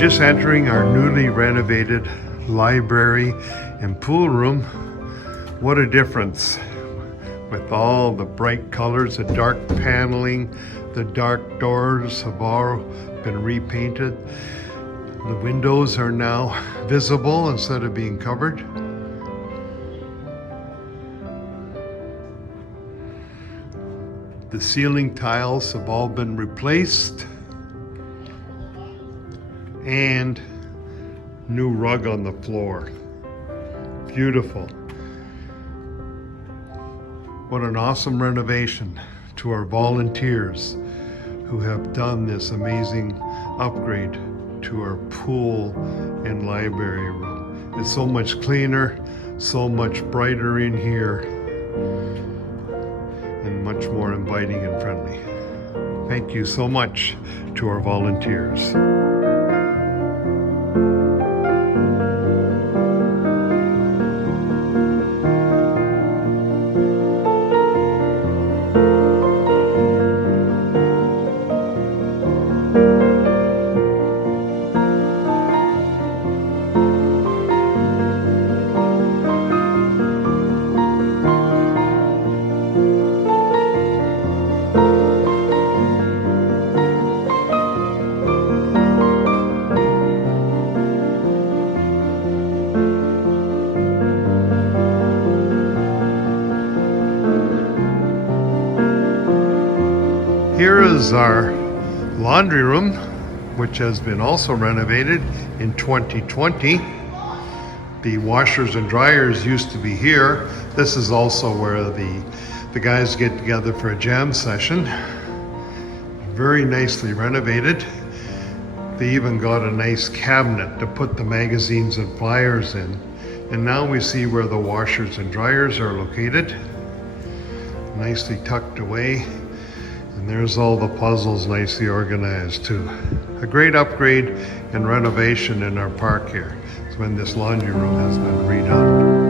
just entering our newly renovated library and pool room. What a difference with all the bright colors, the dark paneling, the dark doors have all been repainted. The windows are now visible instead of being covered. The ceiling tiles have all been replaced. And new rug on the floor. Beautiful. What an awesome renovation to our volunteers who have done this amazing upgrade to our pool and library room. It's so much cleaner, so much brighter in here, and much more inviting and friendly. Thank you so much to our volunteers. Here is our laundry room, which has been also renovated in 2020. The washers and dryers used to be here. This is also where the guys get together for a jam session. Very nicely renovated. They even got a nice cabinet to put the magazines and flyers in. And now we see where the washers and dryers are located. Nicely tucked away. And there's all the puzzles nicely organized too. A great upgrade and renovation in our park here. It's when this laundry room has been redone.